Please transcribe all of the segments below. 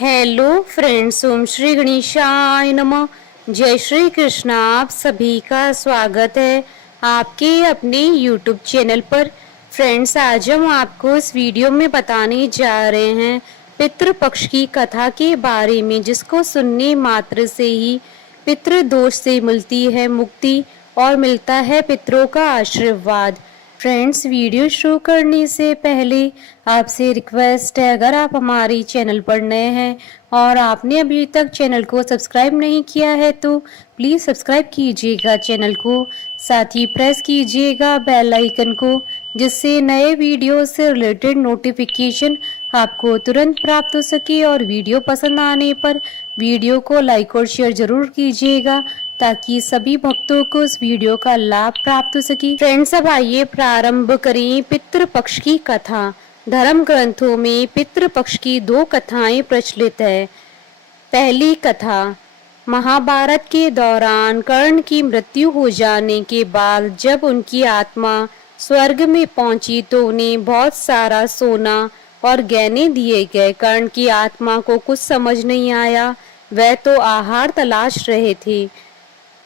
Hello friends, ओम श्री गणेशाय नमः। जय श्री कृष्णा। आप सभी का स्वागत है आपके अपने यूट्यूब चैनल पर। फ्रेंड्स, आज हम आपको इस वीडियो में बताने जा रहे हैं पितृपक्ष की कथा के बारे में, जिसको सुनने मात्र से ही पितृदोष से मिलती है मुक्ति और मिलता है पितरों का आशीर्वाद। फ्रेंड्स, वीडियो शुरू करने से पहले आपसे रिक्वेस्ट है, अगर आप हमारे चैनल पर नए हैं और आपने अभी तक चैनल को सब्सक्राइब नहीं किया है तो प्लीज़ सब्सक्राइब कीजिएगा चैनल को, साथ ही प्रेस कीजिएगा बेल आइकन को, जिससे नए वीडियो से रिलेटेड नोटिफिकेशन आपको तुरंत प्राप्त हो सके। और वीडियो पसंद आने पर वीडियो को लाइक और शेयर जरूर कीजिएगा ताकि सभी भक्तों को इस वीडियो का लाभ प्राप्त हो सके। फ्रेंड्स, अब आइए प्रारंभ करें पितृपक्ष की कथा। धर्म ग्रंथों में पितृपक्ष की दो कथाएं प्रचलित है। पहली कथा, महाभारत के दौरान कर्ण की मृत्यु हो जाने के बाद जब उनकी आत्मा स्वर्ग में पहुंची तो उन्हें बहुत सारा सोना और गहने दिए गए। कर्ण की आत्मा को कुछ समझ नहीं आया, वह तो आहार तलाश रहे थे।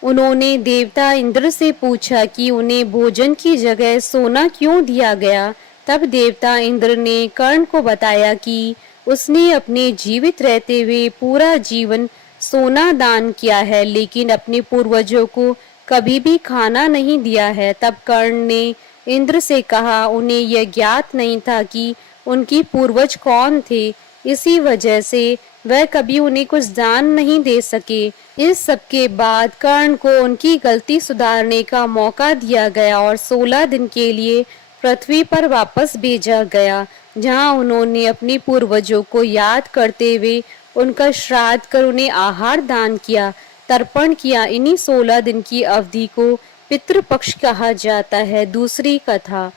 उन्होंने देवता इंद्र से पूछा कि उन्हें भोजन की जगह सोना क्यों दिया गया। तब देवता इंद्र ने कर्ण को बताया कि उसने अपने जीवित रहते हुए पूरा जीवन सोना दान किया है, लेकिन अपने पूर्वजों को कभी भी खाना नहीं दिया है। तब कर्ण ने इंद्र से कहा, उन्हें यह ज्ञात नहीं था कि उनकी पूर्वज कौन थे, इसी वजह से वह कभी उन्हें कुछ दान नहीं दे सके। इस सब के बाद कर्ण को उनकी गलती सुधारने का मौका दिया गया और 16 दिन के लिए पृथ्वी पर वापस भेजा गया, जहां उन्होंने अपने पूर्वजों को याद करते हुए उनका श्राद्ध कर उन्हें आहार दान किया, तर्पण किया। इन्हीं 16 दिन की अवधि को पितृपक्ष कहा जाता है। दूसरी कथा,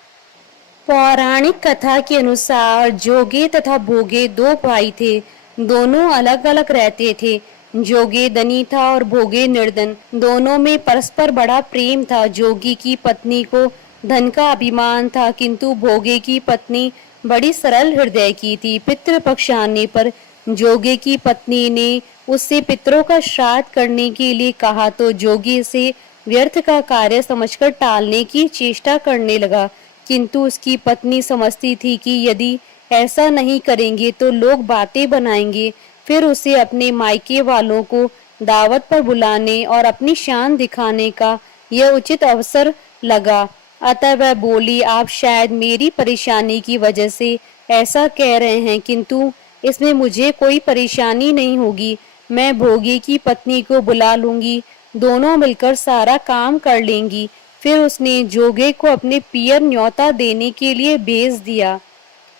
पौराणिक कथा के अनुसार जोगे तथा भोगे दो भाई थे। दोनों अलग अलग रहते थे। जोगे धनी था और भोगे निर्धन। दोनों में परस्पर बड़ा प्रेम था। जोगी की पत्नी को धन का अभिमान था, किंतु भोगे की पत्नी बड़ी सरल हृदय की थी। पितृपक्ष आने पर जोगे की पत्नी ने उससे पितरों का श्राद्ध करने के लिए कहा तो जोगी से व्यर्थ का कार्य समझकर टालने की चेष्टा करने लगा, किंतु उसकी पत्नी समझती थी कि यदि ऐसा नहीं करेंगे तो लोग बातें बनाएंगे। फिर उसे अपने मायके वालों को दावत पर बुलाने और अपनी शान दिखाने का यह उचित अवसर लगा। अतः वह बोली, आप शायद मेरी परेशानी की वजह से ऐसा कह रहे हैं, किंतु इसमें मुझे कोई परेशानी नहीं होगी। मैं भोगी की पत्नी को बुला लूंगी, दोनों मिलकर सारा काम कर लेंगी। फिर उसने जोगे को अपने पियर न्योता देने के लिए भेज दिया।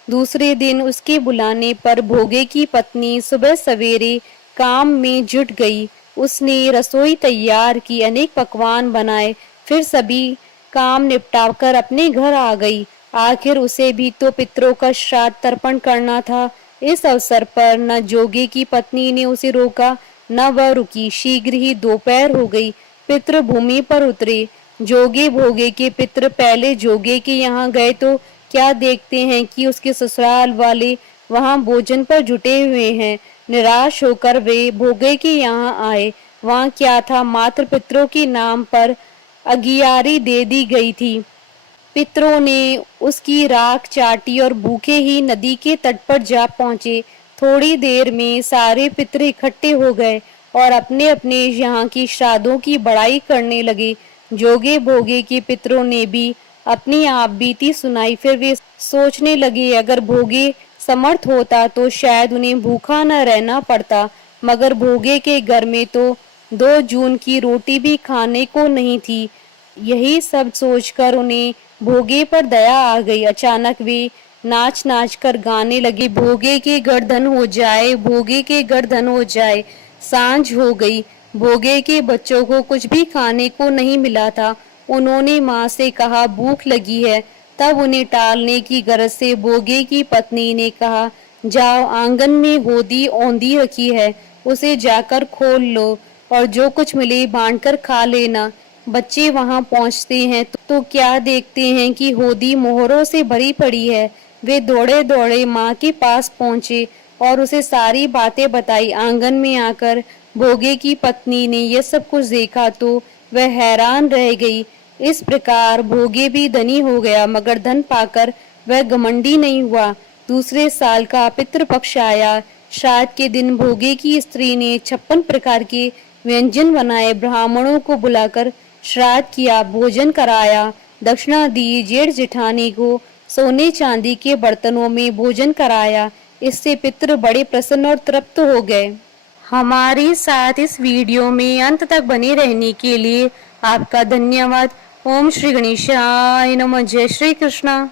दूसरे दिन उसके बुलाने पर भोगे की पत्नी सुबह सवेरे काम में जुट गई। उसने रसोई तैयार की, अनेक पकवान बनाए, फिर सभी काम निपटाकर अपने घर आ गई। आखिर उसे भी तो पितरों का श्राद्ध तर्पण करना था। इस अवसर पर न जोगे की पत्नी ने उसे रोका न वह रुकी। शीघ्र ही दोपहर हो गई। पितृ भूमि पर उतरे। जोगे भोगे के पितृ पहले जोगे के यहाँ गए तो क्या देखते हैं कि उसके ससुराल वाले वहां भोजन पर जुटे हुए हैं। निराश होकर वे भोगे के यहाँ आए। वहां क्या था, मात्र पितरों के नाम पर अगियारी दे दी गई थी। पितरों ने उसकी राख चाटी और भूखे ही नदी के तट पर जा पहुंचे। थोड़ी देर में सारे पितर इकट्ठे हो गए और अपने अपने यहाँ की श्राद्धों की बड़ाई करने लगे। जोगे भोगे के पितरों ने भी अपनी आप बीती सुनाई। फिर वे सोचने लगे, अगर भोगे समर्थ होता तो शायद उन्हें भूखा न रहना पड़ता, मगर भोगे के घर में तो 2 जून की रोटी भी खाने को नहीं थी। यही सब सोचकर उन्हें भोगे पर दया आ गई। अचानक वे नाच नाच कर गाने लगे, भोगे के घर धन हो जाए, भोगे के घर धन हो जाए। सांझ हो गई। भोगे के बच्चों को कुछ भी खाने को नहीं मिला था। उन्होंने माँ से कहा, भूख लगी है। तब उन्हें टालने की गरज से भोगे की पत्नी ने कहा, जाओ, आंगन में होदी औंधी रखी है, उसे जाकर खोल लो और जो कुछ मिले बांटकर खा लेना। बच्चे वहां पहुंचते हैं तो क्या देखते हैं कि होदी मोहरों से भरी पड़ी है। वे दौड़े दौड़े माँ के पास पहुंचे। और उसे सारी बातें बताई। आंगन में आकर भोगे की पत्नी ने यह सब कुछ देखा तो वह हैरान रह गई। इस प्रकार भोगे भी धनी हो गया, मगर धन पाकर वह घमंडी नहीं हुआ। दूसरे साल का पितृपक्ष आया। श्राद्ध के दिन भोगे की स्त्री ने 56 प्रकार के व्यंजन बनाए, ब्राह्मणों को बुलाकर श्राद्ध किया, भोजन कराया, दक्षिणा दी। जेठ जेठानी को सोने चांदी के बर्तनों में भोजन कराया। इससे पितृ बड़े प्रसन्न और तृप्त हो गए। हमारे साथ इस वीडियो में अंत तक बने रहने के लिए आपका धन्यवाद। ओम श्री गणेशाय नमः। जय श्री कृष्णा।